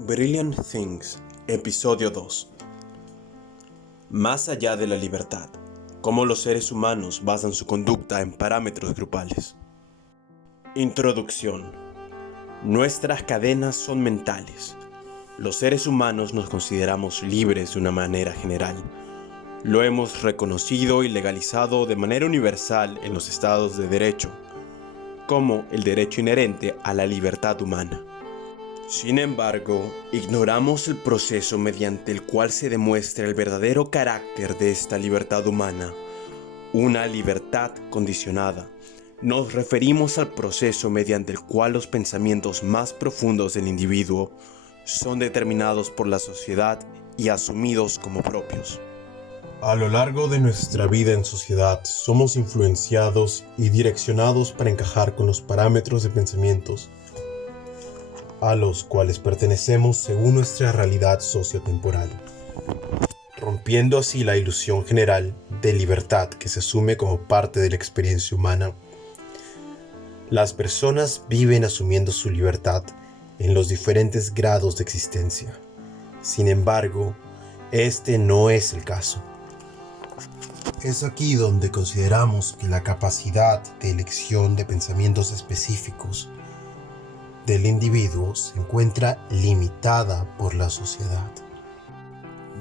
Brilliant Things, Episodio 2. Más allá de la libertad, cómo los seres humanos basan su conducta en parámetros grupales. Introducción. Nuestras cadenas son mentales. Los seres humanos nos consideramos libres de una manera general. Lo hemos reconocido y legalizado de manera universal en los estados de derecho, como el derecho inherente a la libertad humana. Sin embargo, ignoramos el proceso mediante el cual se demuestra el verdadero carácter de esta libertad humana, una libertad condicionada. Nos referimos al proceso mediante el cual los pensamientos más profundos del individuo son determinados por la sociedad y asumidos como propios. A lo largo de nuestra vida en sociedad, somos influenciados y direccionados para encajar con los parámetros de pensamientos a los cuales pertenecemos según nuestra realidad sociotemporal, rompiendo así la ilusión general de libertad que se asume como parte de la experiencia humana. Las personas viven asumiendo su libertad en los diferentes grados de existencia. Sin embargo, este no es el caso. Es aquí donde consideramos que la capacidad de elección de pensamientos específicos del individuo se encuentra limitada por la sociedad.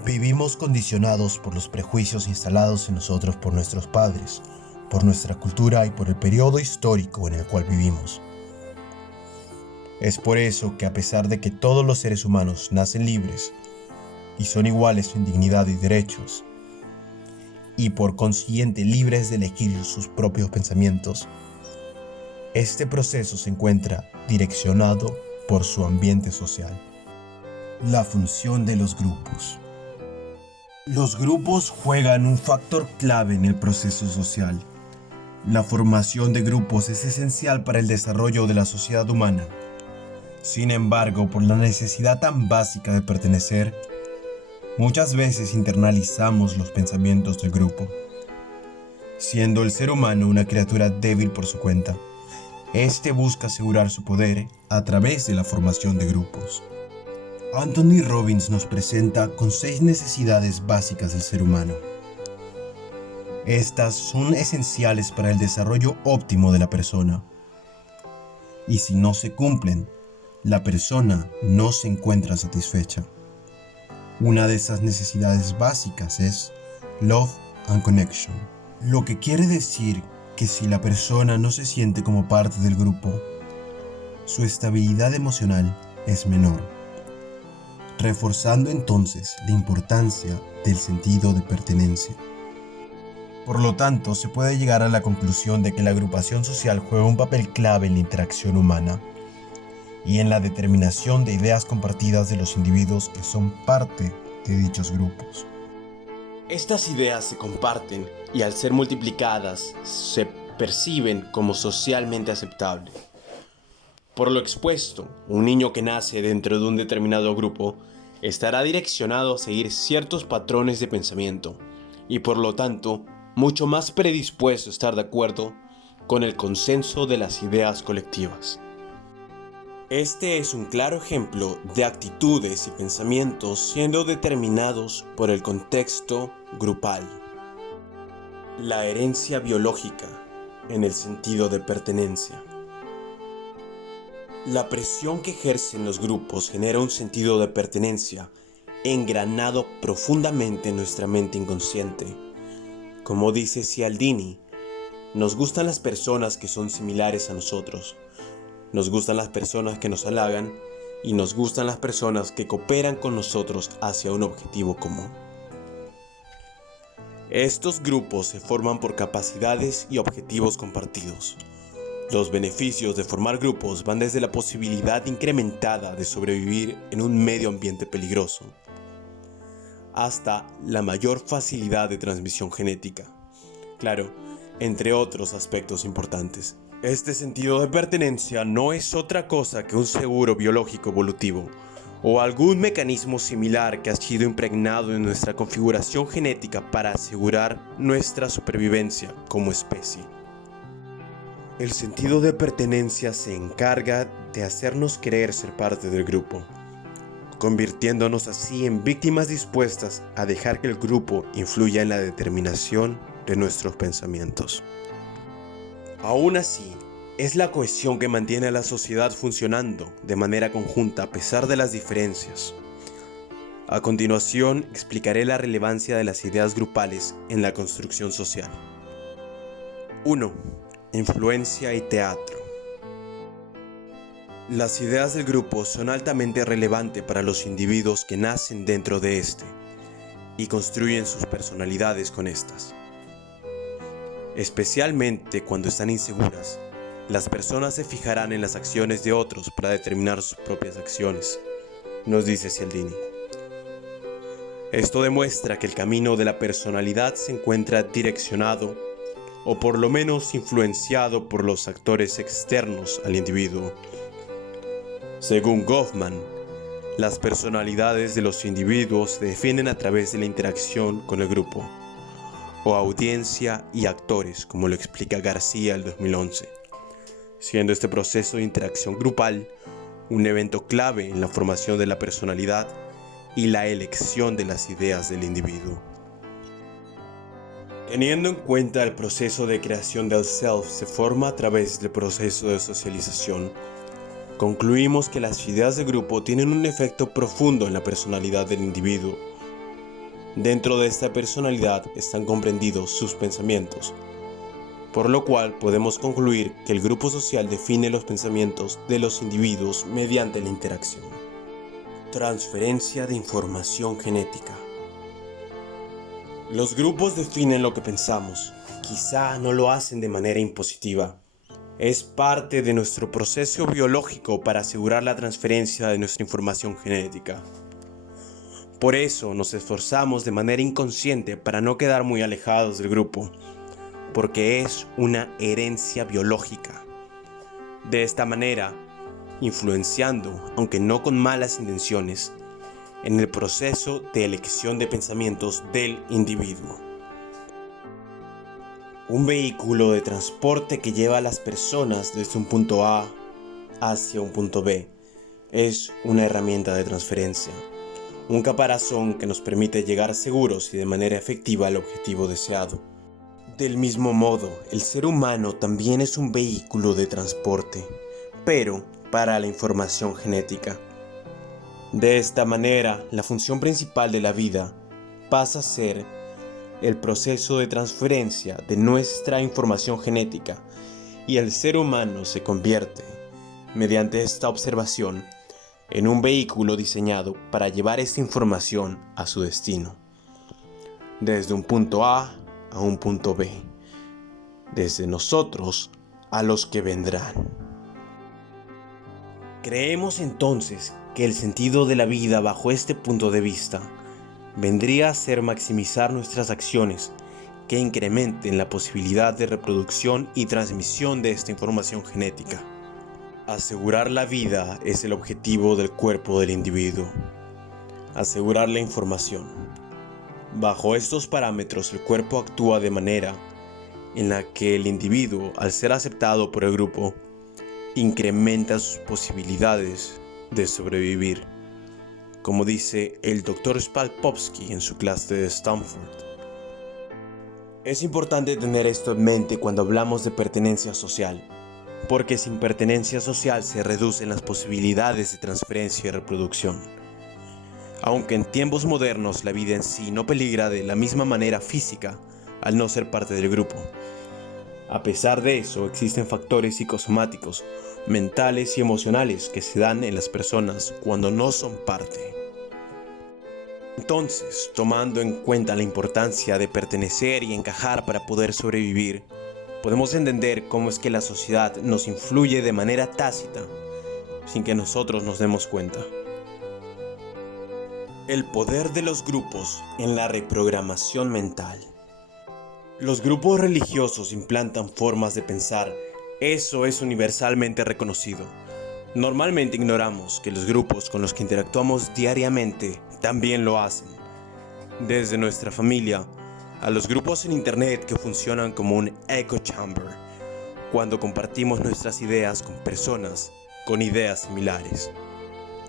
Vivimos condicionados por los prejuicios instalados en nosotros por nuestros padres, por nuestra cultura y por el periodo histórico en el cual vivimos. Es por eso que a pesar de que todos los seres humanos nacen libres y son iguales en dignidad y derechos, y por consiguiente libres de elegir sus propios pensamientos, este proceso se encuentra direccionado por su ambiente social. La función de los grupos. Los grupos juegan un factor clave en el proceso social. La formación de grupos es esencial para el desarrollo de la sociedad humana. Sin embargo, por la necesidad tan básica de pertenecer, muchas veces internalizamos los pensamientos del grupo. Siendo el ser humano una criatura débil por su cuenta, este busca asegurar su poder a través de la formación de grupos. Anthony Robbins nos presenta con 6 necesidades básicas del ser humano. Estas son esenciales para el desarrollo óptimo de la persona. Y si no se cumplen, la persona no se encuentra satisfecha. Una de esas necesidades básicas es Love and Connection, lo que quiere decir que si la persona no se siente como parte del grupo, su estabilidad emocional es menor, reforzando entonces la importancia del sentido de pertenencia. Por lo tanto, se puede llegar a la conclusión de que la agrupación social juega un papel clave en la interacción humana y en la determinación de ideas compartidas de los individuos que son parte de dichos grupos. Estas ideas se comparten y al ser multiplicadas se perciben como socialmente aceptables. Por lo expuesto, un niño que nace dentro de un determinado grupo estará direccionado a seguir ciertos patrones de pensamiento y por lo tanto mucho más predispuesto a estar de acuerdo con el consenso de las ideas colectivas. Este es un claro ejemplo de actitudes y pensamientos siendo determinados por el contexto grupal. La herencia biológica en el sentido de pertenencia. La presión que ejercen los grupos genera un sentido de pertenencia engranado profundamente en nuestra mente inconsciente. Como dice Cialdini, nos gustan las personas que son similares a nosotros. Nos gustan las personas que nos halagan y nos gustan las personas que cooperan con nosotros hacia un objetivo común. Estos grupos se forman por capacidades y objetivos compartidos. Los beneficios de formar grupos van desde la posibilidad incrementada de sobrevivir en un medio ambiente peligroso, hasta la mayor facilidad de transmisión genética. Claro, entre otros aspectos importantes. Este sentido de pertenencia no es otra cosa que un seguro biológico evolutivo o algún mecanismo similar que ha sido impregnado en nuestra configuración genética para asegurar nuestra supervivencia como especie. El sentido de pertenencia se encarga de hacernos querer ser parte del grupo, convirtiéndonos así en víctimas dispuestas a dejar que el grupo influya en la determinación de nuestros pensamientos. Aún así, es la cohesión que mantiene a la sociedad funcionando de manera conjunta a pesar de las diferencias. A continuación, explicaré la relevancia de las ideas grupales en la construcción social. 1. Influencia y teatro. Las ideas del grupo son altamente relevantes para los individuos que nacen dentro de este y construyen sus personalidades con estas. Especialmente cuando están inseguras, las personas se fijarán en las acciones de otros para determinar sus propias acciones, nos dice Cialdini. Esto demuestra que el camino de la personalidad se encuentra direccionado o por lo menos influenciado por los actores externos al individuo. Según Goffman, las personalidades de los individuos se definen a través de la interacción con el grupo, o audiencia y actores, como lo explica García el 2011, siendo este proceso de interacción grupal un evento clave en la formación de la personalidad y la elección de las ideas del individuo. Teniendo en cuenta el proceso de creación del self se forma a través del proceso de socialización, concluimos que las ideas de grupo tienen un efecto profundo en la personalidad del individuo. Dentro de esta personalidad están comprendidos sus pensamientos, por lo cual podemos concluir que el grupo social define los pensamientos de los individuos mediante la interacción. Transferencia de información genética. Los grupos definen lo que pensamos, quizá no lo hacen de manera impositiva. Es parte de nuestro proceso biológico para asegurar la transferencia de nuestra información genética. Por eso nos esforzamos de manera inconsciente para no quedar muy alejados del grupo, porque es una herencia biológica. De esta manera, influenciando, aunque no con malas intenciones, en el proceso de elección de pensamientos del individuo. Un vehículo de transporte que lleva a las personas desde un punto A hacia un punto B es una herramienta de transferencia, un caparazón que nos permite llegar seguros y de manera efectiva al objetivo deseado. Del mismo modo, el ser humano también es un vehículo de transporte, pero para la información genética. De esta manera, la función principal de la vida pasa a ser el proceso de transferencia de nuestra información genética y el ser humano se convierte, mediante esta observación, en un vehículo diseñado para llevar esta información a su destino, desde un punto A a un punto B, desde nosotros a los que vendrán. Creemos entonces que el sentido de la vida bajo este punto de vista vendría a ser maximizar nuestras acciones que incrementen la posibilidad de reproducción y transmisión de esta información genética. Asegurar la vida es el objetivo del cuerpo del individuo. Asegurar la información. Bajo estos parámetros, el cuerpo actúa de manera en la que el individuo, al ser aceptado por el grupo, incrementa sus posibilidades de sobrevivir, como dice el Dr. Spalkovsky en su clase de Stanford. Es importante tener esto en mente cuando hablamos de pertenencia social, porque sin pertenencia social se reducen las posibilidades de transferencia y reproducción. Aunque en tiempos modernos la vida en sí no peligra de la misma manera física al no ser parte del grupo. A pesar de eso, existen factores psicosomáticos, mentales y emocionales que se dan en las personas cuando no son parte. Entonces, tomando en cuenta la importancia de pertenecer y encajar para poder sobrevivir, podemos entender cómo es que la sociedad nos influye de manera tácita, sin que nosotros nos demos cuenta. El poder de los grupos en la reprogramación mental. Los grupos religiosos implantan formas de pensar. Eso es universalmente reconocido. Normalmente ignoramos que los grupos con los que interactuamos diariamente también lo hacen. Desde nuestra familia a los grupos en internet que funcionan como un echo chamber, cuando compartimos nuestras ideas con personas con ideas similares.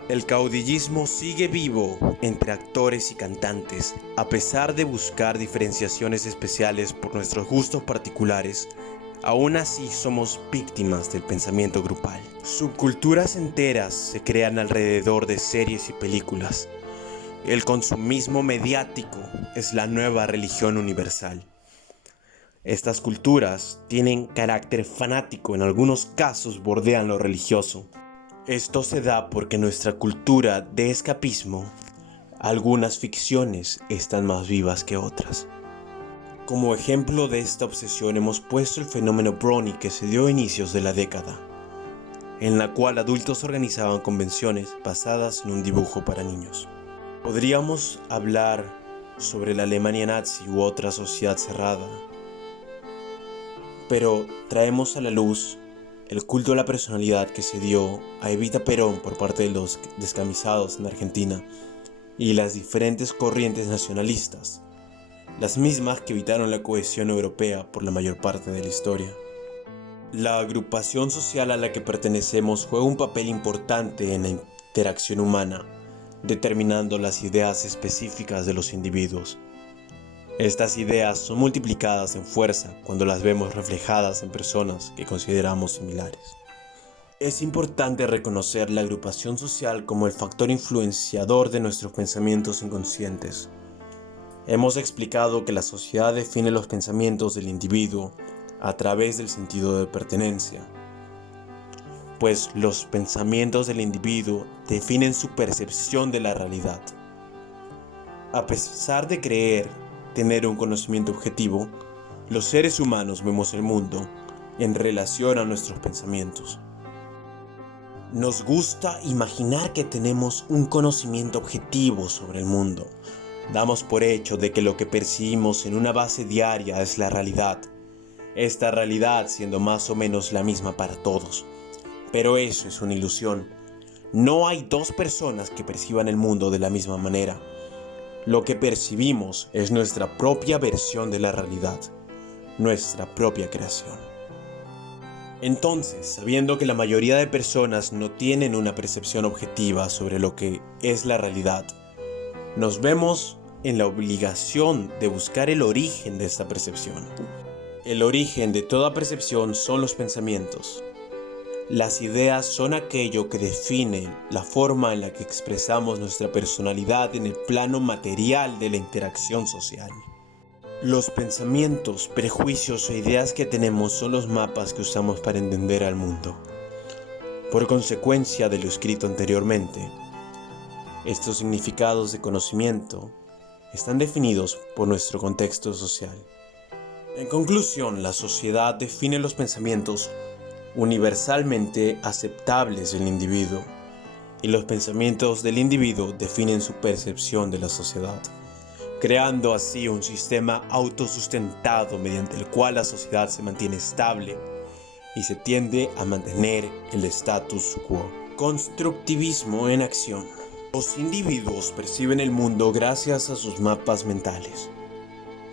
El caudillismo sigue vivo entre actores y cantantes, a pesar de buscar diferenciaciones especiales por nuestros gustos particulares. Aún así somos víctimas del pensamiento grupal. Subculturas enteras se crean alrededor de series y películas. El consumismo mediático es la nueva religión universal. Estas culturas tienen carácter fanático, en algunos casos bordean lo religioso. Esto se da porque nuestra cultura de escapismo, algunas ficciones están más vivas que otras. Como ejemplo de esta obsesión hemos puesto el fenómeno Brony que se dio a inicios de la década, en la cual adultos organizaban convenciones basadas en un dibujo para niños. Podríamos hablar sobre la Alemania nazi u otra sociedad cerrada, pero traemos a la luz el culto a la personalidad que se dio a Evita Perón por parte de los descamisados en Argentina y las diferentes corrientes nacionalistas, las mismas que evitaron la cohesión europea por la mayor parte de la historia. La agrupación social a la que pertenecemos juega un papel importante en la interacción humana, determinando las ideas específicas de los individuos. Estas ideas son multiplicadas en fuerza cuando las vemos reflejadas en personas que consideramos similares. Es importante reconocer la agrupación social como el factor influenciador de nuestros pensamientos inconscientes. Hemos explicado que la sociedad define los pensamientos del individuo a través del sentido de pertenencia, pues los pensamientos del individuo definen su percepción de la realidad. A pesar de tener un conocimiento objetivo, los seres humanos vemos el mundo en relación a nuestros pensamientos. Nos gusta imaginar que tenemos un conocimiento objetivo sobre el mundo. Damos por hecho de que lo que percibimos en una base diaria es la realidad, esta realidad siendo más o menos la misma para todos. Pero eso es una ilusión. No hay dos personas que perciban el mundo de la misma manera. Lo que percibimos es nuestra propia versión de la realidad, nuestra propia creación. Entonces, sabiendo que la mayoría de personas no tienen una percepción objetiva sobre lo que es la realidad, nos vemos en la obligación de buscar el origen de esta percepción. El origen de toda percepción son los pensamientos. Las ideas son aquello que define la forma en la que expresamos nuestra personalidad en el plano material de la interacción social. Los pensamientos, prejuicios e ideas que tenemos son los mapas que usamos para entender al mundo. Por consecuencia de lo escrito anteriormente, estos significados de conocimiento están definidos por nuestro contexto social. En conclusión, la sociedad define los pensamientos universalmente aceptables del individuo, y los pensamientos del individuo definen su percepción de la sociedad, creando así un sistema autosustentado mediante el cual la sociedad se mantiene estable y se tiende a mantener el status quo. Constructivismo en acción. Los individuos perciben el mundo gracias a sus mapas mentales.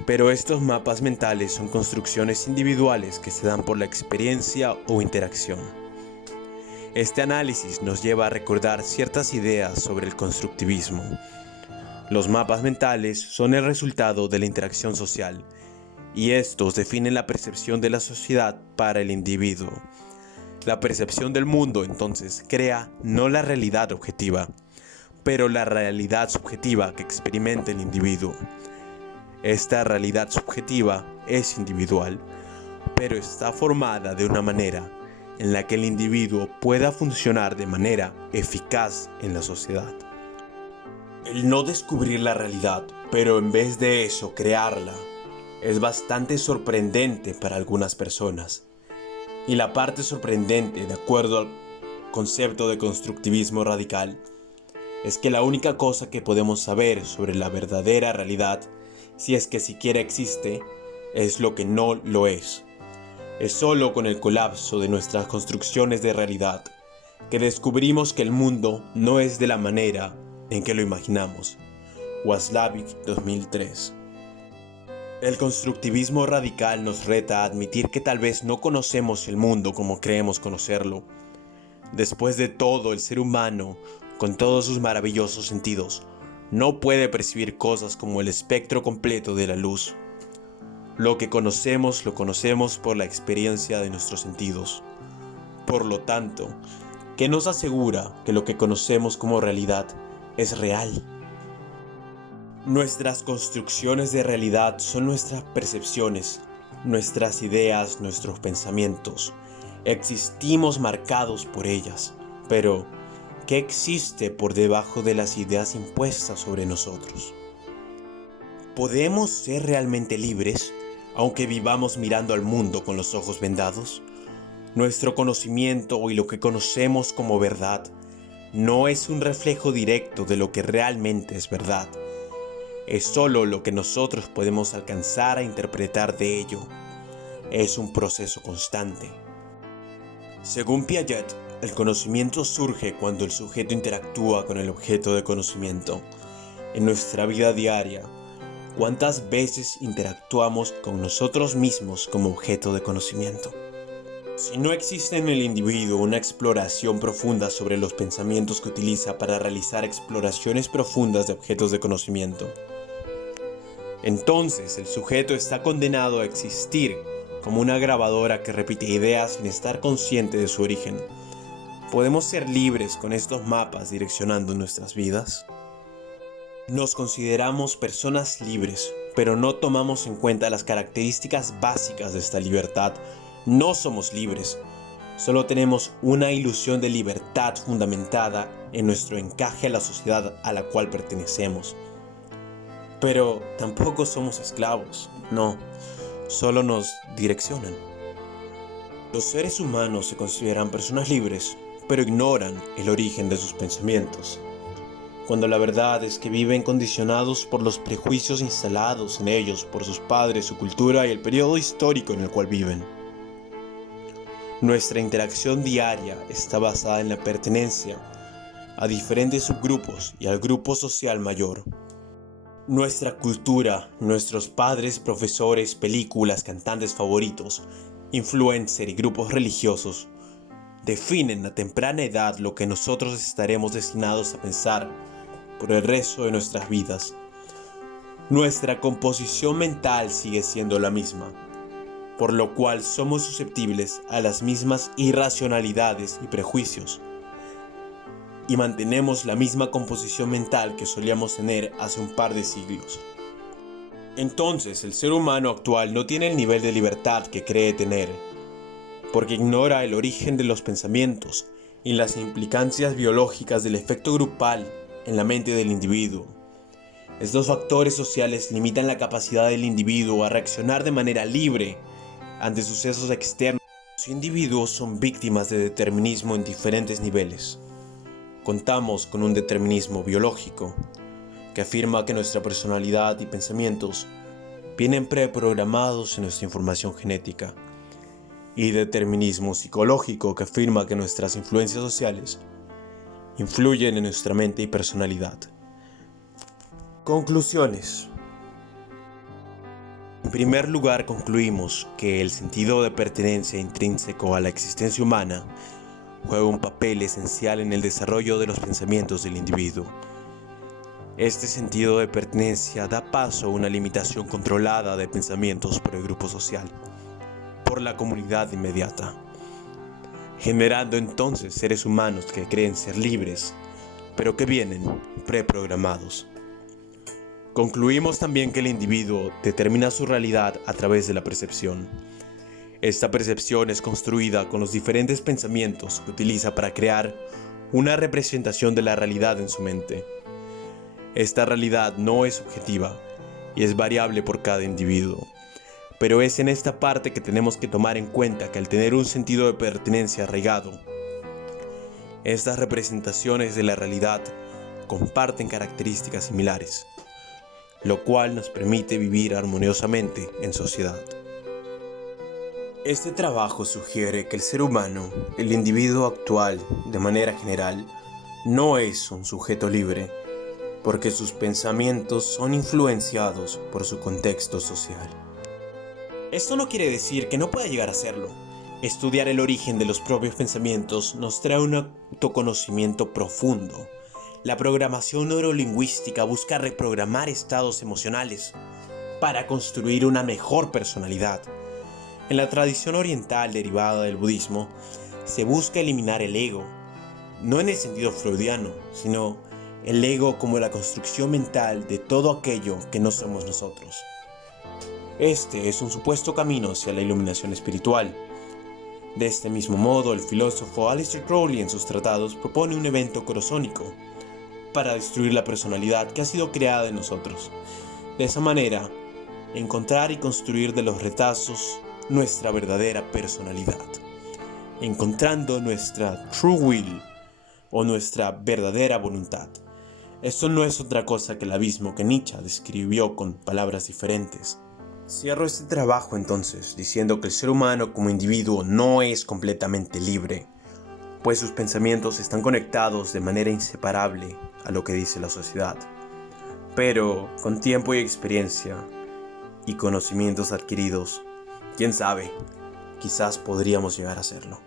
Pero estos mapas mentales son construcciones individuales que se dan por la experiencia o interacción. Este análisis nos lleva a recordar ciertas ideas sobre el constructivismo. Los mapas mentales son el resultado de la interacción social, y estos definen la percepción de la sociedad para el individuo. La percepción del mundo, entonces, crea no la realidad objetiva, pero la realidad subjetiva que experimenta el individuo. Esta realidad subjetiva es individual, pero está formada de una manera en la que el individuo pueda funcionar de manera eficaz en la sociedad. El no descubrir la realidad, pero en vez de eso crearla, es bastante sorprendente para algunas personas. Y la parte sorprendente, de acuerdo al concepto de constructivismo radical, es que la única cosa que podemos saber sobre la verdadera realidad, si es que siquiera existe, es lo que no lo es. Es solo con el colapso de nuestras construcciones de realidad que descubrimos que el mundo no es de la manera en que lo imaginamos. Watzlawick, 2003. El constructivismo radical nos reta a admitir que tal vez no conocemos el mundo como creemos conocerlo. Después de todo, el ser humano con todos sus maravillosos sentidos, no puede percibir cosas como el espectro completo de la luz. Lo que conocemos lo conocemos por la experiencia de nuestros sentidos. Por lo tanto, ¿qué nos asegura que lo que conocemos como realidad es real? Nuestras construcciones de realidad son nuestras percepciones, nuestras ideas, nuestros pensamientos. Existimos marcados por ellas, pero ¿qué existe por debajo de las ideas impuestas sobre nosotros? ¿Podemos ser realmente libres, aunque vivamos mirando al mundo con los ojos vendados? Nuestro conocimiento y lo que conocemos como verdad no es un reflejo directo de lo que realmente es verdad. Es solo lo que nosotros podemos alcanzar a interpretar de ello. Es un proceso constante. Según Piaget, el conocimiento surge cuando el sujeto interactúa con el objeto de conocimiento. En nuestra vida diaria, ¿cuántas veces interactuamos con nosotros mismos como objeto de conocimiento? Si no existe en el individuo una exploración profunda sobre los pensamientos que utiliza para realizar exploraciones profundas de objetos de conocimiento, entonces el sujeto está condenado a existir como una grabadora que repite ideas sin estar consciente de su origen. ¿Podemos ser libres con estos mapas direccionando nuestras vidas? Nos consideramos personas libres, pero no tomamos en cuenta las características básicas de esta libertad. No somos libres, solo tenemos una ilusión de libertad fundamentada en nuestro encaje a la sociedad a la cual pertenecemos. Pero tampoco somos esclavos, no, solo nos direccionan. Los seres humanos se consideran personas libres, pero ignoran el origen de sus pensamientos, cuando la verdad es que viven condicionados por los prejuicios instalados en ellos por sus padres, su cultura y el periodo histórico en el cual viven. Nuestra interacción diaria está basada en la pertenencia a diferentes subgrupos y al grupo social mayor. Nuestra cultura, nuestros padres, profesores, películas, cantantes favoritos, influencers y grupos religiosos definen a temprana edad lo que nosotros estaremos destinados a pensar por el resto de nuestras vidas. Nuestra composición mental sigue siendo la misma, por lo cual somos susceptibles a las mismas irracionalidades y prejuicios, y mantenemos la misma composición mental que solíamos tener hace un par de siglos. Entonces, el ser humano actual no tiene el nivel de libertad que cree tener, porque ignora el origen de los pensamientos y las implicancias biológicas del efecto grupal en la mente del individuo. Estos factores sociales limitan la capacidad del individuo a reaccionar de manera libre ante sucesos externos. Los individuos son víctimas de determinismo en diferentes niveles. Contamos con un determinismo biológico, que afirma que nuestra personalidad y pensamientos vienen preprogramados en nuestra información genética, y determinismo psicológico, que afirma que nuestras influencias sociales influyen en nuestra mente y personalidad. Conclusiones. En primer lugar, concluimos que el sentido de pertenencia intrínseco a la existencia humana juega un papel esencial en el desarrollo de los pensamientos del individuo. Este sentido de pertenencia da paso a una limitación controlada de pensamientos por el grupo social, por la comunidad inmediata, generando entonces seres humanos que creen ser libres, pero que vienen preprogramados. Concluimos también que el individuo determina su realidad a través de la percepción. Esta percepción es construida con los diferentes pensamientos que utiliza para crear una representación de la realidad en su mente. Esta realidad no es objetiva y es variable por cada individuo, pero es en esta parte que tenemos que tomar en cuenta que al tener un sentido de pertenencia arraigado, estas representaciones de la realidad comparten características similares, lo cual nos permite vivir armoniosamente en sociedad. Este trabajo sugiere que el ser humano, el individuo actual, de manera general, no es un sujeto libre, porque sus pensamientos son influenciados por su contexto social. Esto no quiere decir que no pueda llegar a serlo. Estudiar el origen de los propios pensamientos nos trae un autoconocimiento profundo La programación neurolingüística busca reprogramar estados emocionales para construir una mejor personalidad. En la tradición oriental derivada del budismo, se busca eliminar el ego, no en el sentido freudiano, sino el ego como la construcción mental de todo aquello que no somos nosotros. Este es un supuesto camino hacia la iluminación espiritual. De este mismo modo, el filósofo Aleister Crowley en sus tratados propone un evento corosónico para destruir la personalidad que ha sido creada en nosotros. De esa manera, encontrar y construir de los retazos nuestra verdadera personalidad, encontrando nuestra true will o nuestra verdadera voluntad. Esto no es otra cosa que el abismo que Nietzsche describió con palabras diferentes. Cierro este trabajo entonces diciendo que el ser humano como individuo no es completamente libre, pues sus pensamientos están conectados de manera inseparable a lo que dice la sociedad. Pero con tiempo y experiencia y conocimientos adquiridos, quién sabe, quizás podríamos llegar a hacerlo.